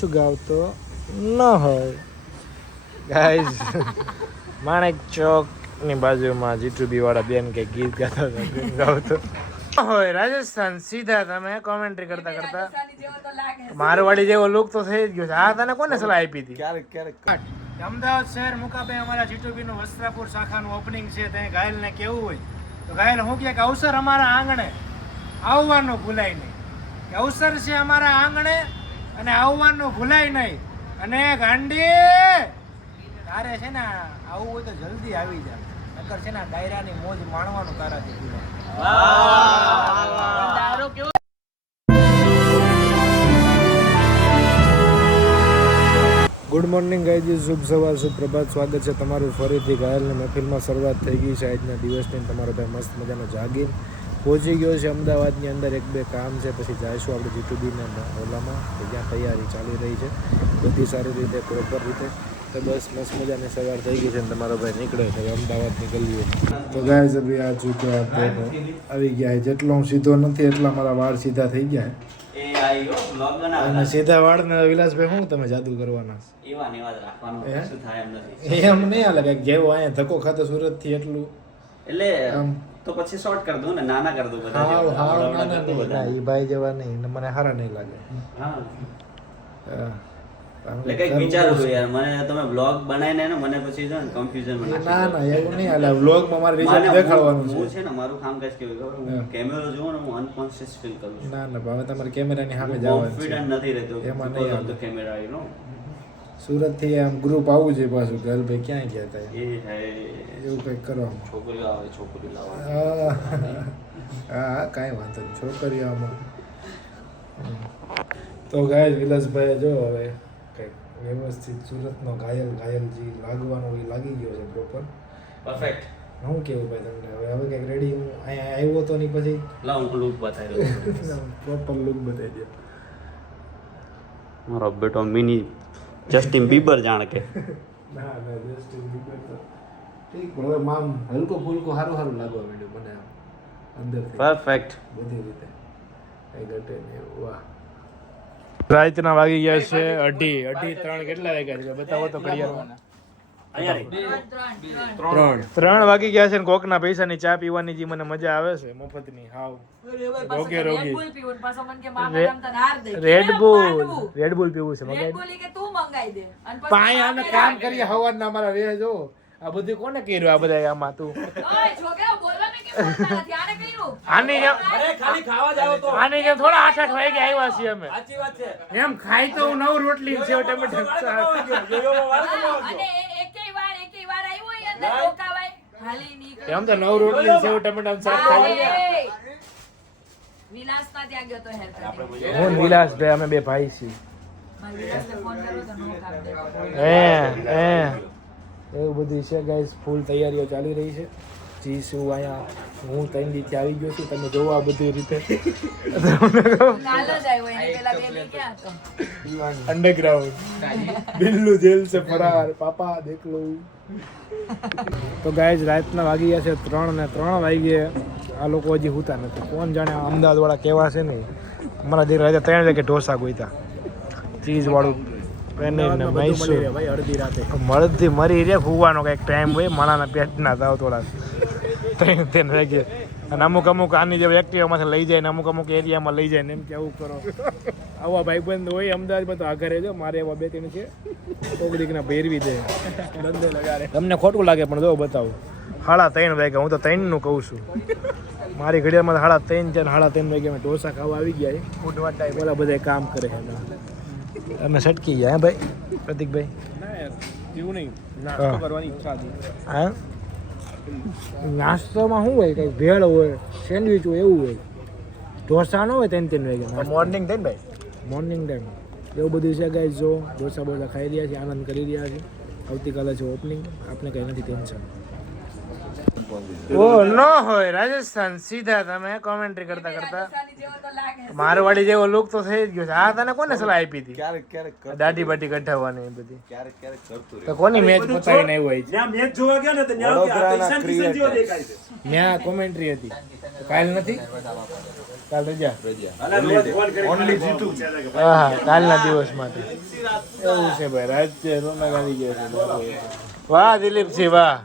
છું ગાવતો ન હોય ગાઈઝ માણેક ચોક ની બાજુમાં જીટુબી વાળા બેન કે ગીત ગાતા હતા ગાવતો હોય રાજસ્થાન સીધા તમે કોમેન્ટ્રી કરતા કરતા મારવાડી જેવો લુક તો થઈ જ ગયો છે. આ તને કોને સલાહ આપી હતી? ક્યારેક અમદાવાદ શહેર મુકાબે અમારા જીટુબી નું વસ્ત્રાપુર શાખાનું ઓપનિંગ છે. ત્યાં ઘાયલ ને કેવું હોય તો ઘાયલ હું કે અવસર અમારા આંગણે આવવાનું ભૂલાય નહીં. અવસર છે અમારા આંગણે અને આવવાનું ભૂલાય નહીં. અને ગાંડી તારે છે ને આવું હોય તો જલ્દી આવી જા, નકર છે ને ડાયરાની મોજ માણવાનું તારાથી ભૂલાય. ગુડ મોર્નિંગ ગાઈઝ, શુભ સવાર, શુભ પ્રભાત. સ્વાગત છે તમારું ફરીથી ઘાયલની મહેફિલમાં. શરૂઆત થઈ ગઈ છે આજના દિવસની. તમારો ભાઈ મસ્ત મજાનો જાગીર પહોંચી ગયો છે અમદાવાદની અંદર. એક બે કામ છે, પછી જઈશું આપણે જીટુબીના ઓલામાં, જ્યાં તૈયારી ચાલી રહી છે બધી સારી રીતે પ્રોપર રીતે. તો બસ મસ્ત મજાની સવાર થઈ ગઈ છે ને તમારો ભાઈ નીકળે છે અમદાવાદની ગલીએ. તો ગાઈઝ અભી આ ચૂક્યા આવી ગયા. જેટલો હું સીધો નથી એટલા મારા વાળ સીધા થઈ ગયા. અને સીધા વાળ ને વિલાસભાઈ શું તમે જાદુ કરવાના? એમ નહીં હાલે કે જેવો અહીંયા ધક્કો ખાતો સુરત થી એટલું એટલે તો પછી શોર્ટ કરી દઉં ને, નાના કરી દઉં બધા. હા નાના એ ભાઈ જેવા નહીં, મને હારા નહીં લાગે. હા એટલે કઈક વિચારું છું યાર, મને તમે બ્લોગ બનાવીને ને મને પછી જો ને કન્ફ્યુઝન માં નાખી. ના ના એવું નહીં હાલે. બ્લોગ માં મારે રિઝલ્ટ દેખાડવાનું છે. હું છે ને મારું કામકાજ કેવું ખબર, હું કેમેરો જોઉં ને હું અનકોન્શિયસ ફીલ કરું છું. ના ના હવે તમારે કેમેરાની સામે જવાનું છે. કોન્ફિડન્ટ નથી રહેતો એમાં નહીં આવતો કેમેરા. યુ નો સુરત થી આમ ગ્રુપ આવું છે પાછું. ગર્લભાઈ ક્યાં ગયા હતા એ એવું કંઈક કરો. છોકરીઓ આવે, છોકરીઓ લાવવા. હા કાંઈ વાંધો નહીં, છોકરીઓ આમાં. તો ગાય વિલાસભાઈ જો હવે કંઈક વ્યવસ્થિત સુરતનો ઘાયલ જે લાગવાનો એ લાગી ગયો છે પ્રોપર પરફેક્ટ. હું કેવું ભાઈ તમને હવે કંઈક રેડી? હું અહીંયા આવ્યો તો નહીં પછી લાવ લુક બતાવી દો. પ્રોપર લુક બતાવી દો. મારો બેટો મિની જસ્ટિન બીબર જાણ કે ના ના જસ્ટિન બીબર તો ઠીક, પણ હવે આમ હલકો ફૂલકો સારું લાગવા માંડ્યું મને આમ અંદરથી. પરફેક્ટ બધી રીતે કઈ ઘટે નહીં. વાહ. રાતના વાગી ગયા છે 2:30 3 કેટલા વાગ્યા છે બતાવો તો ઘડિયાળમાં. 3 વાગી ગયા છે ને કોકના પૈસાની ચા પીવાની જે મને મજા આવે છે મફતની. હાવ રોગે રેડ બુલ પીવું છે. પાણી અમે કામ કરીએ હવારના અમારા રે જો આ બધું કોને કર્યું? આ બધા આમાં તું આની જેમ થોડા 8 વાગે આવ્યા છીએ અમે. એમ ખાઈ તો 9 રોટલી છે ટમેટા. એમ તો 9 રોટલી સેવ ટમેટા શાક ખાઈ. હું વિલાસ ભાઈ અમે બે ભાઈ છીએ. એવું બધું છે ગાઈસ. ફૂલ તૈયારીઓ ચાલી રહી છે. જી શું અહીંયા હું 3 દિવસથી આવી ગયો છું. તમે જોવો આ બધી રીતે અંડરગ્રાઉન્ડ બિલ્લુ જેલ સે ફરાર પાપા દેખ લો. તો ગાઈઝ રાતના વાગી ગયા છે 3 ને 3 વાગ્યે આ લોકો હજી હુતા નથી. કોણ જાણે અમદાવાદ વાળા કેવા છે ને. અમારા દીકરા 3 વાગે ઢોસા ગોઈતા ચીઝ વાળું પનીર ને મૈસૂર. મળતી મરી રે ફૂવાનો કંઈક ટાઈમ હોય માણાના પેટના તાવ થોડા 3 વાગે. અને અમુક આની જેમ એક્ટિવામાંથી લઈ જાય ને અમુક એરિયામાં લઈ જાય ને એમ કે આવું કરો. આવા ભાઈબંધ હોય અમદાવાદમાં તો આઘરે જો મારે એવા 2-3 છે. કોકડીકના ભેરવી દે ધંધે લગાડે. તમને ખોટું લાગે પણ જો બતાવું 3:30 વાગે. હું તો 3 નું કહું છું. મારી ઘડિયાળમાં 3:30 છે ને 3:30 વાગે અમે ઢોસા ખાવા આવી ગયા. ઉઠવા ટાઈમ બધા કામ કરે છે. અમે સટકી ગયા ભાઈ પ્રતિકભાઈ. એવું નહીં, નાસ્તો કરવાની ઈચ્છા હતી. હા નાસ્તોમાં શું હોય? કંઈક ભેળ હોય, સેન્ડવિચ હોય, એવું હોય. ઢોસા ન હોય 3 વાગે. મોર્નિંગ ટાઈમ ભાઈ, મોર્નિંગ ટાઈમ એવું બધું છે ગાઈઝ. જો ઢોસા બોસા ખાઈ રહ્યા છે, આનંદ કરી રહ્યા છે. આવતીકાલે છે ઓપનિંગ, આપણે કંઈ નથી ટેન્શન. ઓ નો હોય રાજસ્થાન સીધા તમે કોમેન્ટ્રી કરતા મારવાડી જેવો લુક તો થઈ જ ગયો છે. આ તને કોને સલાહ આપી હતી? ક્યારેક દાઢી બાટી કઢાવવાની એ બધી ક્યારેક કરતું. તો કોની મેચ પતાવીને આવ્યો હોય? જ્યાં મેચ જોવા ગયા ને ત્યાં કોમેન્ટ્રી હતી. કાલ નથી કાલ રજા ઓનલી જીતુ હા કાલના દિવસ માટે એવું છે ભાઈ રાજ્ય રોનક આવી ગયા છે વાહ દિલીપસિંહ વાહ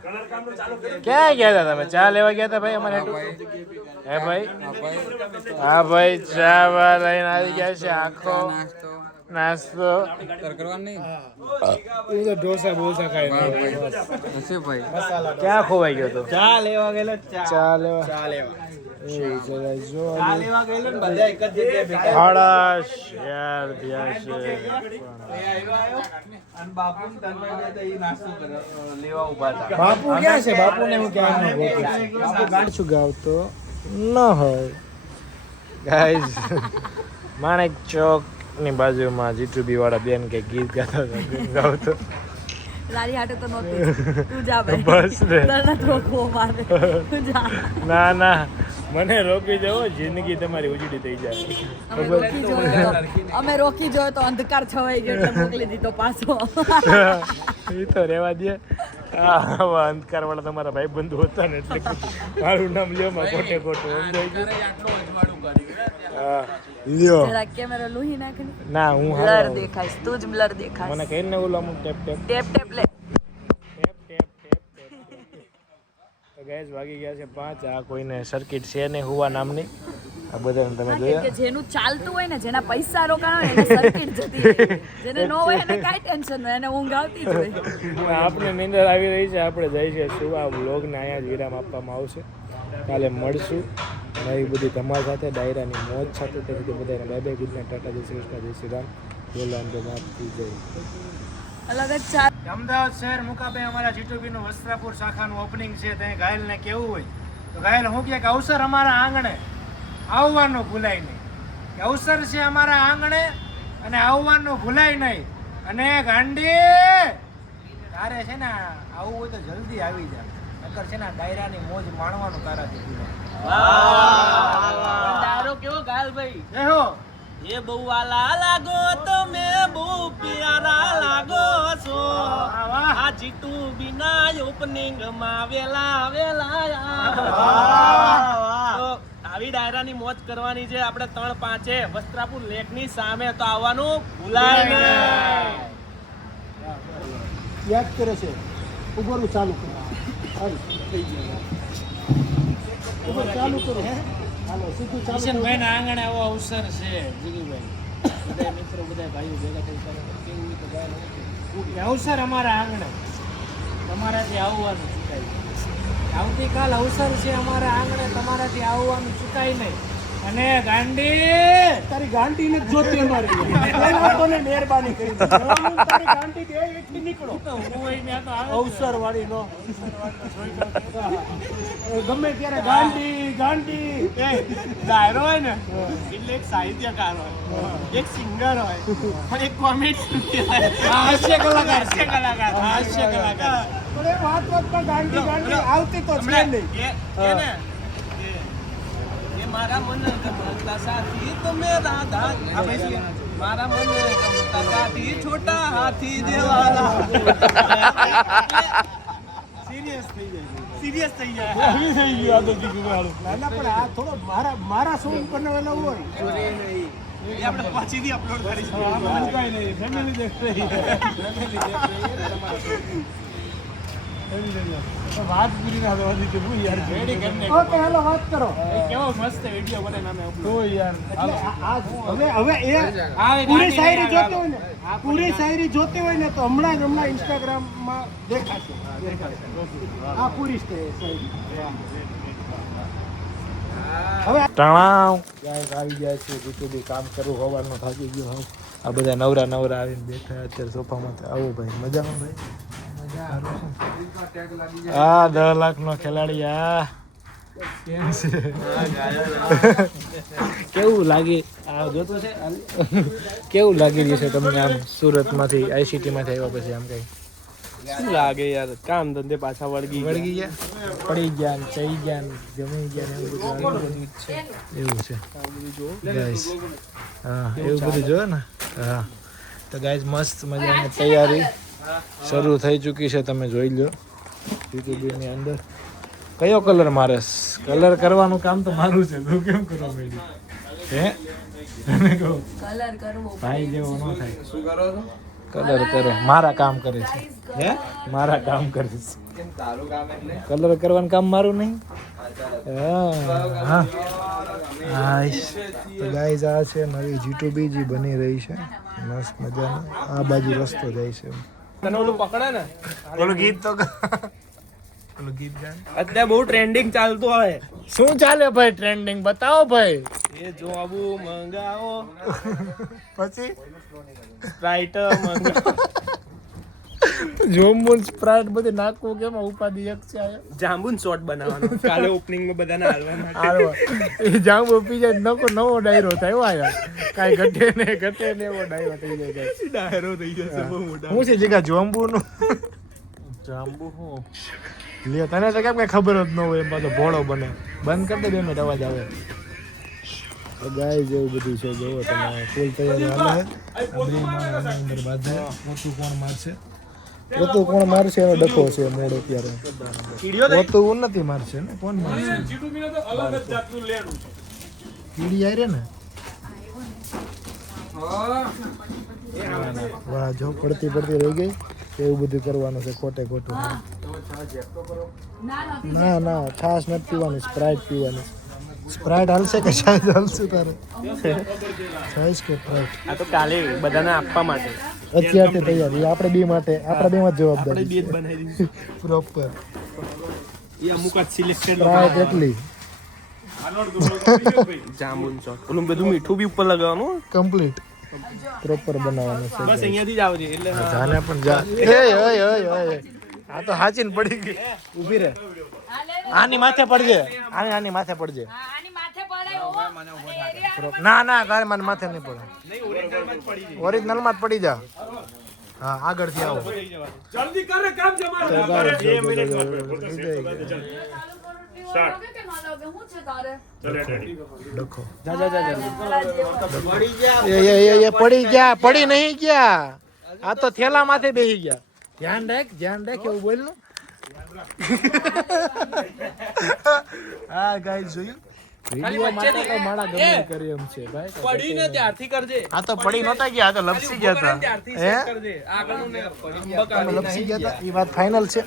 ક્યાં ગયા હતા તમે ચા લેવા ગયા હતા ભાઈ અમારે હે ભાઈ હા ભાઈ ચા વા લઈને આવી ગયા છે આખો નાસ્તો હું તો ઢોસા બોસા ખાઈ ક્યાં ખોવાઈ ગયો તો ચા લેવા ગયેલો ચા લેવા એવું છે ભાઈ જો લેવા ગયેલો ને બધા એક જ જગ્યાએ ભેગા હળાશ યાર થયા છે અને બાપુ ને તન્મય તો ઈ નાસ્તો લેવા ઉભા હતા બાપુ ક્યાં છે બાપુને હું ક્યાં ન ગોતું બાપુ ગાન શું ગાવતો ન હોય ગાઈઝ માણેક ચોક ની બાજુમાં જીતુબી વાળા બેન કે ગીત ગાતા હતા ગીત ગાવતો લારી હાટે તો નહોતી તું જા ભાઈ બસ રે તને રોકવો મારે તું જા ના ના મને રોકી જવો જિંદગી તમારી ઉજળી થઈ જાય અમે રોકી જોયો તો અંધકાર છવાઈ ગયો એટલે મોકલી દીધો પાછો એ તો રહેવા દે આવા અંધકાર વાળા તમારા ભાઈ બંધુ હતા ને એટલે મારું નામ લ્યો માં કોટે કોટું સમજાઈ ગયું હા લ્યો જરા કેમેરા લોહી નાખ ને ના હું બ્લર દેખાય તું જ બ્લર દેખાય મને કહીને ઓલા અમુક ટેપ ટેપ ટેપ ટેપ લે ટેપ ટેપ ટેપ તો ગાઈસ વાગી ગયા છે 5 આ કોઈને સર્કિટ છે ને હુવા નામની આ બધાને તમે કે જોયા જેનું ચાલતું હોય ને જેના પૈસા રોકાણ હોય એને સર્કિટ જતી રહે જેને નો હોય એને કાઈ ટેન્શન નહીં એને ઊંઘ આવતી જ હોય આપણે નીંદર આવી રહી છે આપણે જઈ છે શું આ વ્લોગને અહીંયા જ વિરામ આપવામાં આવશે કાલે મળશું નવી બધી ધમાલ સાથે ડાયરાની મોજ સાથે તેથી બધાને bye bye good night Tata જય શ્રી કૃષ્ણ જય શ્રી રામ બોલો આમ તો માપતી જય અલગ જ ચાલ અમદાવાદ શહેર મુકાબે અમારા જીટુબીનું વસ્ત્રાપુર શાખાનું ઓપનિંગ છે ત્યાં ઘાયલને કેવું હોય તો ઘાયલ હું કે અવસર અમારા આંગણે આવવાનું ભૂલાય નહીં કે અવસર છે અમારા આંગણે અને આવવાનું ભૂલાય નહીં અને ગાંડી તારે છે ને આવું હોય તો જલ્દી આવી જા નકર છે ને ડાયરાની મોજ માણવાનું તારાથી દારો કેવો ગાલ ભાઈ એ હો એ બહુ વાલા લાગો તમે બહુ પ્યારા લાગો છો આ જીતુ બિના ઓપનિંગ માં વેલા તો આવી ડાયરાની મોજ કરવાની છે આપણે 3-5 વસ્ત્રાપુર લેક ની સામે તો આવવાનું ભૂલાય નહીં યાદ કરે છે ઉભરું ચાલુ કરો ચાલુ કરો હાલો સીધું ચાલુ કિશનભાઈ ના આંગણે આવો અવસર છે જીગીભાઈ બધા મિત્રો બધા ભાઈઓ ભેગા થઈ કેવું હોય તો ગાય અવસર અમારા આંગણે તમારાથી આવવાનું ચૂકાય આવતીકાલ અવસર છે અમારા આંગણે તમારાથી આવવાનું ચૂકાય નહીં અને ગાંડી તારી ગાંડી ને જોતી અમારી લોકોને મહેરબાની કરી તારી ગાંડી દે એટલી નીકળો અવસર વાળી નો ગમે ત્યારે ગાંડી ગાંડી ડાયરો હોય ને એટલે એક સાહિત્યકાર હોય એક સિંગર હોય પણ એક કોમેડી હાસ્ય કલાકાર હાસ્ય કલાકાર પણ એ વાત પર ગાંડી ગાંડી આવતી તો છે નહીં એ મારા મન ગમતા સાથી તમે રાધા મારા મન ગમતા સાથી છોટા હાથી જેવાલા સિરિયસ થઈ જાય થઈ ગયું આ તો જીગુભાઈ ના પણ આ થોડો મારા સોંગ બનાવેલો હોય એ આપણે પછીથી અપલોડ કરીશું કઈ નહીં ફેમિલી દેખતે વાત પૂરી ના થવા દીધી હું યાર રેડી કરીને ઓકે હાલો વાત કરો કેવો મસ્ત વિડિયો બને નામે તો યાર હવે એ પૂરી શાયરી જોતી હોય ને પૂરી શાયરી જોતી હોય ને તો હમણાં ઇન્સ્ટાગ્રામ માં દેખાશે આ પૂરી શાયરી હવે તણાવ ગાઈસ આવી જાય છે જીતુબી કામ કરું હોવાનું થાકી ગયો હું આ બધા નવરા આવીને બેઠા અત્યારે સોફામાં આવો ભાઈ મજામાં ભાઈ આ 10 લાખ નો ખેલાડી આ કેવું લાગે આ જોતો છે કેવું લાગી રહ્યું છે તમને આમ સુરત માંથી આઈસીટી માંથી આવ્યા પછી આમ કઈ શું લાગે યાર કામ ધંધે પાછા વળગી ગયા પડી ગયા ને ચઈ ગયા ને જમી ગયા ને એવું છે ગાઈસ હા એવું બધું જો ને હા તો ગાઈસ મસ્ત મજાની તૈયારી શરૂ થઈ ચૂકી છે તમે જોઈ લો જીતુબીની અંદર કયો કલર મારે કલર કરવાનું કામ તો મારું છે તું કેમ કરવા માંડી હે તમે કહો કલર કરવો ભાઈ જેવો ન થાય. શું કરો છો? કલર કરે, મારા કામ કરે છે. હે મારા કામ કરે છે. કેમ તારું કામ એટલે? કલર કરવાનું કામ મારું નહીં. હા તો ગાઈઝ આ છે નવી G2B જે બની રહી છે મસ્ત મજાની. આ બાજુ રસ્તો જાય છે. તને ઓલું પકડે ને ઓલું ગીત તો ઓલું ગીત ગાય. અત્યારે બહુ ટ્રેન્ડિંગ ચાલતું હોય શું ચાલે ભાઈ ટ્રેન્ડિંગ બતાવો ભાઈ. એ જોવું મંગાવો પછી સ્પ્રાઇટ મંગાવો જોમબુન સ્પ્રાઇટ બધી નાખવું કેમ ઉપાધિ એક છે આ જાંબુન શોટ બનાવવાનો કાલે ઓપનિંગ માં બધાને હાલવા માટે હારવા એ જાંબુ પી જાય નવો ડાયરો થાય આયા કાઈ ઘટે ને એવો ડાયરો થઈ જાય ડાયરો થઈ જશે બહુ મોટા હું છે જગ્યા જોંબુ નું જાંબુ હું લે તને તો કેમ કઈ ખબર જ ન હોય એમ પાછો ભોળો બને બંધ કરી દે 2 મિનિટ અવાજ આવે ગાય જેવું બધું છે જોવો તમે ફૂલ તૈયારી હાલે અંદર બાદ પોતું કોણ મારશે પોતું કોણ મારશે એનો ડખો છે મોડ અત્યારે પોતું નથી મારશે ને કોણ મારશે કીડી આઈ રે ને વાહ જો પડતી રહી ગઈ એવું બધું કરવાનું છે ખોટે ખોટું ના છાશ નથી પીવાની સ્પ્રાઇટ પીવાની સ્પ્રાઇટ હાલશે કે શાયદ હાલશે તારે સાઈઝ કે સ્પ્રાઇટ આ તો કાલે બધાને આપવા માટે અત્યારથી તૈયારી આપણે બે માટે આપણા બે માં જવાબદારી બે જ બનાવી દીધું પ્રોપર એ અમુક જ સિલેક્ટેડ સ્પ્રાઇટ એટલી જાંબુન શોટ ઓલું બધું મીઠું બી ઉપર લગાવવાનું કમ્પ્લીટ પ્રોપર બનાવવાનું છે બસ અહીંયાથી જ આવજે એટલે જાને પણ જા ઓય આ તો હાચીને પડી ગઈ ઊભી રહે આની માથે પડજે આની માથે પડજે આની માથે પડે ના તારે મને માથે નહીં પડે ઓરિજિનલ માં જ પડી જા હા આગળથી આવો જલ્દી કરે કામ જમા ડખો જા એ પડી ગયા પડી નહીં ગયા આ તો થેલા માથે બેસી ગયા ધ્યાન રાખ એવું બોલ નું હા ગાઈસ જોયું વિડિયો માટે તો મારા ગમે કરી એમ છે ભાઈ પડીને ત્યારથી કરજે આ તો પડી નતા ગયા આ તો લપસી ગયા હતા ત્યારથી હે સેટ કરજે આગળનું ને તમે લપસી ગયા હતા એ વાત ફાઇનલ છે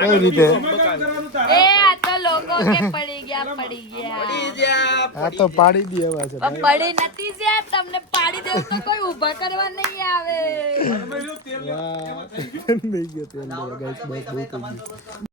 કઈ રીતે એ આ તો લોકો કે પડી ગયા આ તો પાડી દી એવા છે ભાઈ પડી નથી જ્યાં તમને પાડી દેવું તો કોઈ ઊભા કરવા નહીં આવે વાહ નહીં ગયો તેલ ગાઈસ બસ બહુ થઈ ગયું